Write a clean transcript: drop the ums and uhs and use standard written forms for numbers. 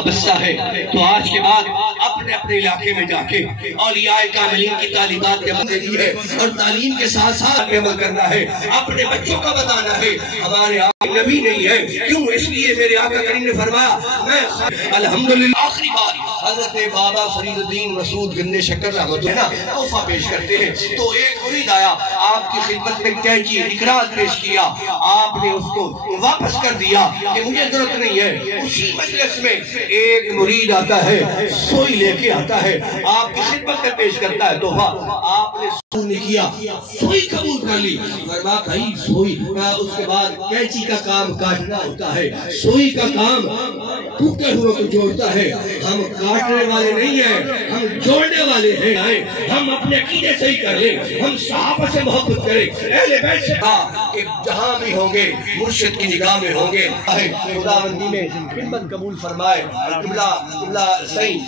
وابستہ ہے تو آج کے بعد اپنے اپنے علاقے میں جا کے اولیاء کاملین کی تعلیمات کے عمل دینی ہے اور تعلیم کے ساتھ ساتھ عمل کرنا ہے، اپنے بچوں کا بتانا ہے ہمارے آقا نبی نہیں ہے، کیوں؟ اس لیے میرے آقا کریم نے فرمایا میں الحمدللہ آخری بار حضرت بابا فرید الدین مسعود گنج شکر رحمت اللہ تحفہ پیش کرتے ہیں تو ایک مرید آیا آپ کی خدمت میں کہہ اقرار پیش کیا، آپ نے اس کو واپس کر دیا کہ مجھے ضرورت نہیں ہے۔ اسی مجلس میں ایک مرید آتا ہے سوئی لے کے آتا ہے، آپ کی خدمت میں پیش کرتا ہے تحفہ، آپ نے سوئی نہیں کیا، سوئی قبول کر لی، فرمایا بھائی سوئی اس کے بعد کینچی کا کام کاٹنا ہوتا ہے، سوئی کا کام ٹوٹے ہوئے کو جوڑتا ہے، ہم کاٹنے والے نہیں ہیں، ہم جوڑنے والے ہیں، ہم اپنے عقیدے صحیح کر لیں، ہم صحابہ سے محبت کریں، اہل بیت سے کہا کہ جہاں بھی ہوں گے مرشد کی نگاہ میں ہوں گے، خداوندی میں خدمت قبول فرمائے، قبلہ صحیح